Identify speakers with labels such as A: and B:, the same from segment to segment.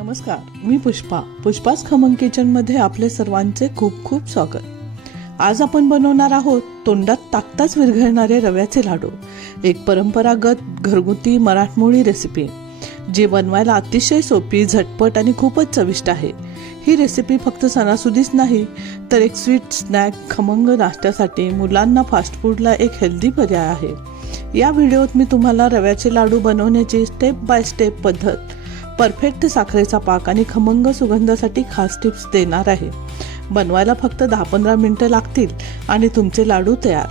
A: नमस्कार मी पुष्पा. पुष्पाच खमंग किचनमध्ये आपले सर्वांचे खूप खूप स्वागत. आज आपण बनवणार आहोत तोंडात ताकताच विरघळणारे रव्याचे लाडू. एक परंपरागत घरगुती मराठमोळी रेसिपी जी बनवायला अतिशय सोपी झटपट आणि खूपच चविष्ट आहे. ही रेसिपी फक्त सणासुदीच नाही तर एक स्वीट स्नॅक खमंग नाश्त्यासाठी मुलांना फास्ट फूडला एक हेल्दी पर्याय आहे. या व्हिडिओत मी तुम्हाला रव्याचे लाडू बनवण्याची स्टेप बाय स्टेप पद्धत परफेक्ट साखरेचा पाक आणि खमंग सुगंधासाठी खास टिप्स देणार आहे. बनवायला फक्त दहा पंधरा मिनटं लागतील आणि तुमचे लाडू तयार.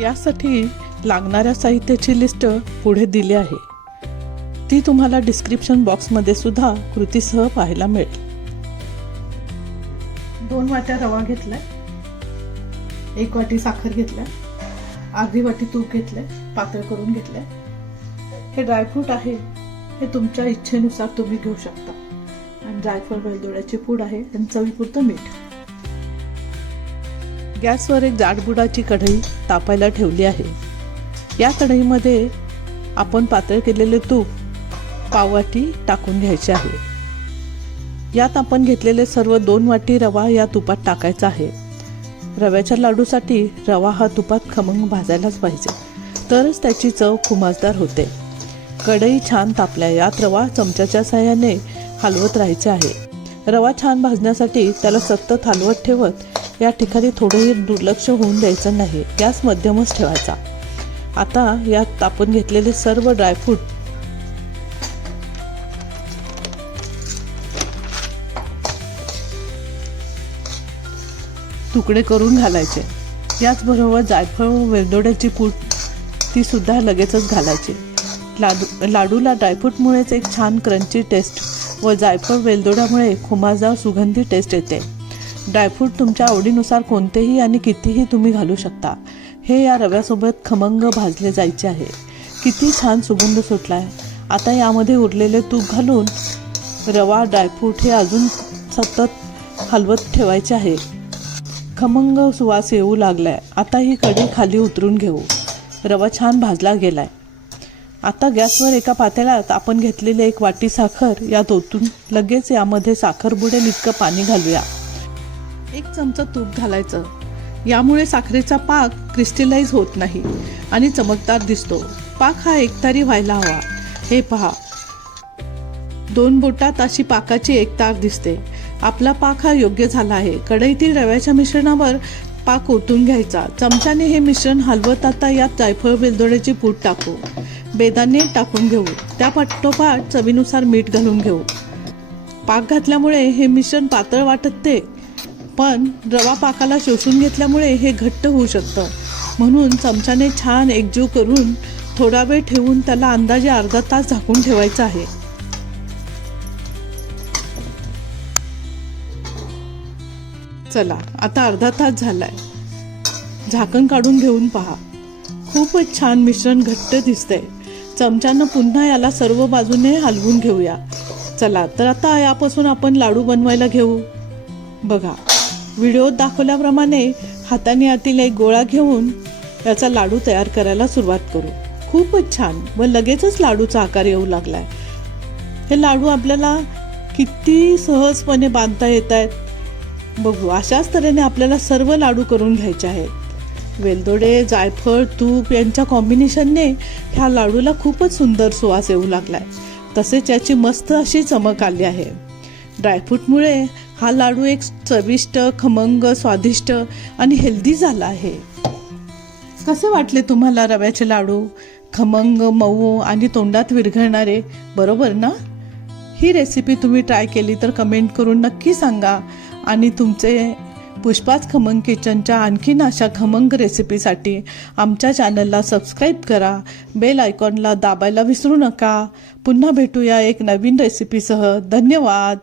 A: यासाठी लागणाऱ्या साहित्याची लिस्ट पुढे दिली आहे. ती तुम्हाला डिस्क्रिप्शन बॉक्समध्ये सुद्धा कृतीसह पाहायला मिळेल. दोन वाट्या रवा घेतलाय. एक वाटी साखर घेतलाय. अर्धी वाटी तूप घेतलंय. पातळ करून घेतलंय. हे ड्रायफ्रूट आहे. हे तुमच्या इच्छेनुसार तुम्ही घेऊ शकता. आणि जायफळ वेलदोड्याची पूड आहे आणि चवीपुरतं मीठ. गॅसवर एक जाडबुडाची कढई तापायला ठेवली आहे. या कढईमध्ये आपण पातळ केलेले तूप पाववाटी टाकून घ्यायचे आहे. यात आपण घेतलेले सर्व दोन वाटी रवा या तुपात टाकायचा आहे. रव्याच्या लाडूसाठी रवा हा तुपात खमंग भाजायलाच पाहिजे. तरच त्याची चव खुमासदार होते. कढई छान तापल्या यात रवा चमच्याच्या साह्याने हलवत राहायचे आहे. रवा छान भाजण्यासाठी त्याला सतत हलवत ठेवत या ठिकाणी थोडंही दुर्लक्ष होऊन द्यायचं नाही. गॅस मध्यमच ठेवायचा. आता यात तापून घेतलेले सर्व ड्रायफ्रूट तुकडे करून घालायचे. याचबरोबर जायफळ व वेलदोड्याची पूड ती सुद्धा लगेचच घालायची. लाडू लाडूला ड्रायफ्रूटमुळेच एक छान क्रंची टेस्ट व जायफळ वेलदोड्यामुळे खुमासदार सुगंधी टेस्ट येते. ड्रायफ्रूट तुमच्या आवडीनुसार कोणतेही आणि कितीही तुम्ही घालू शकता. हे या रव्यासोबत खमंग भाजले जायचे आहे. किती छान सुगंध सुटला आहे आता यामध्ये उरलेले तूप घालून रवा ड्रायफ्रूट हे अजून सतत हलवत ठेवायचे आहे. खमंग सुवास येऊ लागलाय. आता ही कढी खाली उतरून घेऊ. रवा छान भाजला गेलाय. आता गॅसवर एका पातेल्यात आपण घेतलेली एक वाटी साखर यात ओतून लगेच यामध्ये साखर बुडेल इतकं पाणी घालूया. एक चमचा तूप घालायचं. यामुळे साखरेचा पाक क्रिस्टलाइज होत नाही आणि चमकदार दिसतो. पाक हा एकतारी व्हायला हवा. हे पहा. दोन बोटात अशी पाकाची एकतार दिसते. आपला पाक हा योग्य झाला आहे. कढईतील रव्याच्या मिश्रणावर पाक ओतून घ्यायचा. चमच्याने हे मिश्रण हलवत आता यात जायफळ वेलदोड्याची पूड टाकू. बेदाने टाकून घेऊ. त्या पाठोपाठ चवीनुसार मीठ घालून घेऊ. पाक घातल्यामुळे हे मिश्रण पातळ वाटत ते पण रवा पाकाला शोषून घेतल्यामुळे हे घट्ट होऊ शकतं. म्हणून चमच्याने छान एकजीव करून थोडा वेळ ठेवून त्याला अंदाजे अर्धा तास झाकून ठेवायचं आहे. चला आता अर्धा तास झालाय. झाकण काढून घेऊन पहा. खूपच छान मिश्रण घट्ट दिसतंय. चमच्यानं पुन्हा याला सर्व बाजूने हलवून घेऊया. चला तर आता यापासून आपण लाडू बनवायला घेऊ. बघा व्हिडिओत दाखवल्याप्रमाणे हाताने आतील एक गोळा घेऊन याचा लाडू तयार करायला सुरुवात करू. खूपच छान व लगेचच लाडूचा आकार येऊ लागलाय. हे लाडू आपल्याला किती सहजपणे बांधता येत आहेत बघू अशाच तऱ्हेने आपल्याला सर्व लाडू करून घ्यायचे आहेत. वेलदोडे जायफळ तूप यांच्या कॉम्बिनेशनने ह्या लाडूला खूपच सुंदर सुवास येऊ लागलाय. तसेच याची मस्त अशी चमक आली आहे. ड्रायफ्रूटमुळे हा लाडू एक चविष्ट खमंग स्वादिष्ट आणि हेल्दी झाला आहे. कसे वाटले तुम्हाला रव्याचे लाडू? खमंग मऊ आणि तोंडात विरघळणारे बरोबर ना? ही रेसिपी तुम्ही ट्राय केली तर कमेंट करून नक्की सांगा. आणि तुमचे पुष्पाच खमंग किचनच्या आणखीन अशा खमंग रेसिपीसाठी आमच्या चॅनलला सबस्क्राईब करा. बेल आयकॉनला दाबायला विसरू नका. पुन्हा भेटूया एक नवीन रेसिपीसह. धन्यवाद.